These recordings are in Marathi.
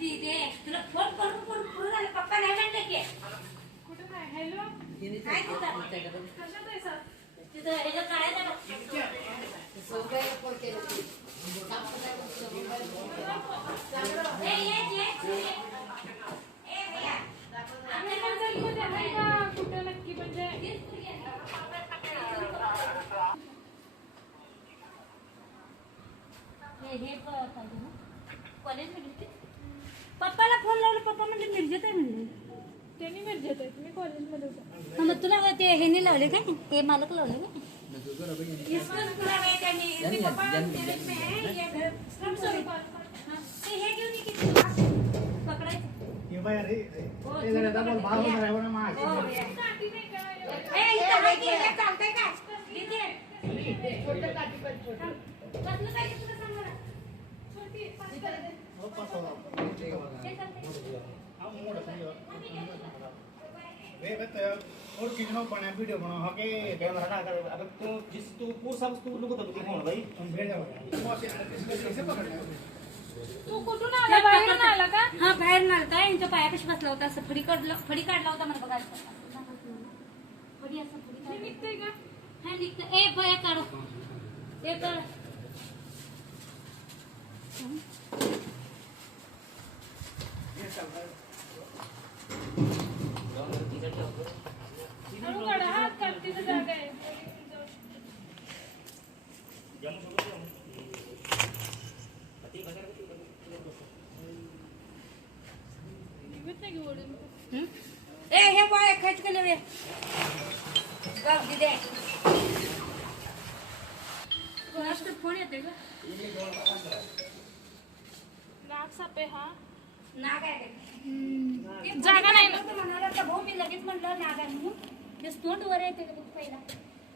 ती ते तुला फोन करून करून पुरं झालं पप्पा नाही म्हणलं की कुठं नाही हॅलो काय तिथं कशात आहे सर तिथं ह्याच्यात काढायचं कुठं नक्की म्हणजे हे हे पप्पाला फोन लावला पप्पा म्हणले मिरजेत आहे म्हणले त्यांनी मिरजेत आहेत मी कॉलेजमध्ये होतो हा, मग तुला ते ह्यानी लावले काय ते मालक लावले पूरा है. इसके तेरे में है, ये घर-. हा, ते हे घेऊन ये पकडायचं हे- हे- हे. हो, नाही ए, इथं की, हे चालतंय काय? इथे. कसलं पाहिजे तुला सांग बरं. छोटी हो, पाच हजार. ठीक वे और कितना बना वीडियो बना हके कैमरा ना कर अब तू जिस तू पूरा सब तू लोग तो कौन भाई हम भेज दो कैसे पकड़ना तू आला बाहेरून आला का हा बाहेर नव्हता यांच्या पायापाशी बसला होता असं फडी काढला फडी काढला होता मला बघा फडी असं फडी काढली. निघते का हा निघतं ए भया काढू ते काढ हळू काढा हं? ए हे बाय खच केले वे गाव दिदे कोणाच तर फोन येते का नाक सापे हा. नाग आहे ते. जागा नाही ना. म्हणाला तर भाऊ मी लगेच म्हणलं नाग आहे म्हणून ते तोंड वर येते बघ पहिला.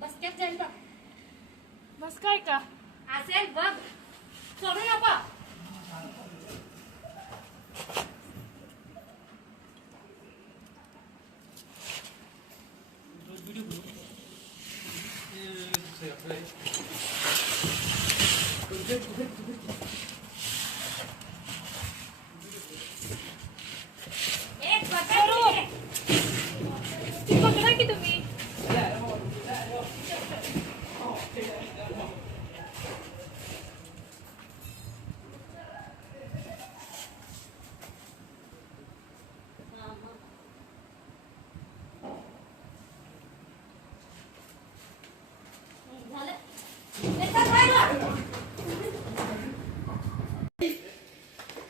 बस तेच जाईल बघ. बस काय का? असेल बघ. सोडू नको एक पकड घे. ती पकडा की तुम्ही झालं येतात बाहेर.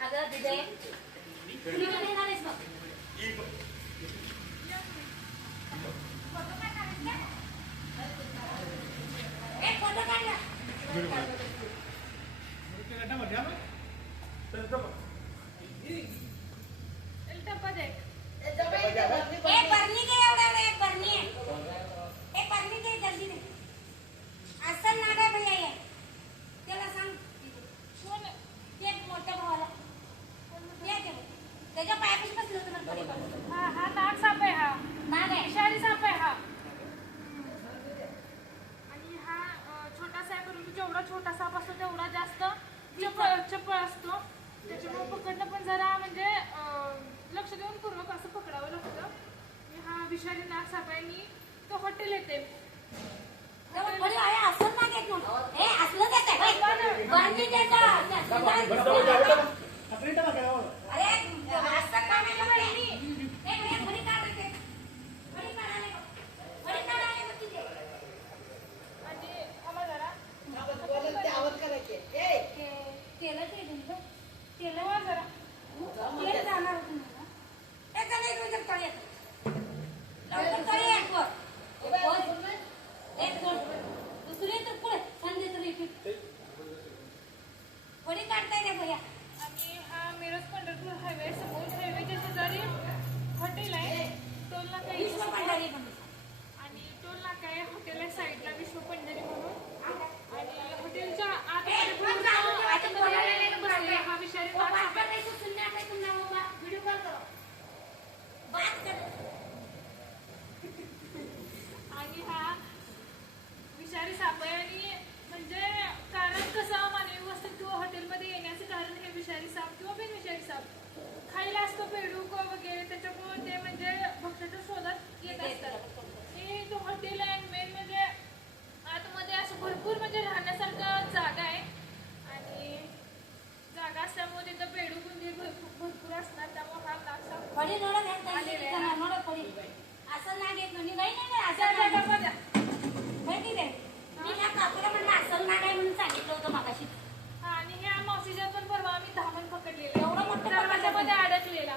अगं दिदे तुम्ही कधी येणार आहेस बघ फोटो काय काढायचे का? ए, फोटो काढ ना. डब्बा दे ए, बरणी घे एवढा वेळ, एक बरणी आहे. ए, बरणी घे, जल्दी दे. असं नाग आहे भैया हे. त्याला सांग कोण ते मोठ्या भावाला ते दे. त्याच्या पायापाशी बसलं होतं मला बरी पडलं. हा हा नाक साप आहे हा. नाग आहे. विषारी साप आहे हा. आणि हा छोटासा आहे परंतु जेवढा छोटा साप असतो तेवढा जास्त चपळ चपळ असतो. त्याच्यामुळे पकडणं पण जरा म्हणजे लक्ष देऊन पूर्वक असं पकडावं लागतं. हा विषारी नाग साप आहे आणि तो हॉटेल येते. तेव्हा थोडी आहे, असं नाग येत नव्हतं. ए, असलं देत आहे, बाई. पडी नोडक हेड तंगी कना ना घेत नी बाई नाही असं ना माहिती रे मी ना ना काय म्हणून सांगितलं होतं मागाशी. आणि हे आम पण परवा आम्ही धामण पकडलेलं. एवढं मोठं दरवाजामध्ये अडकलेला.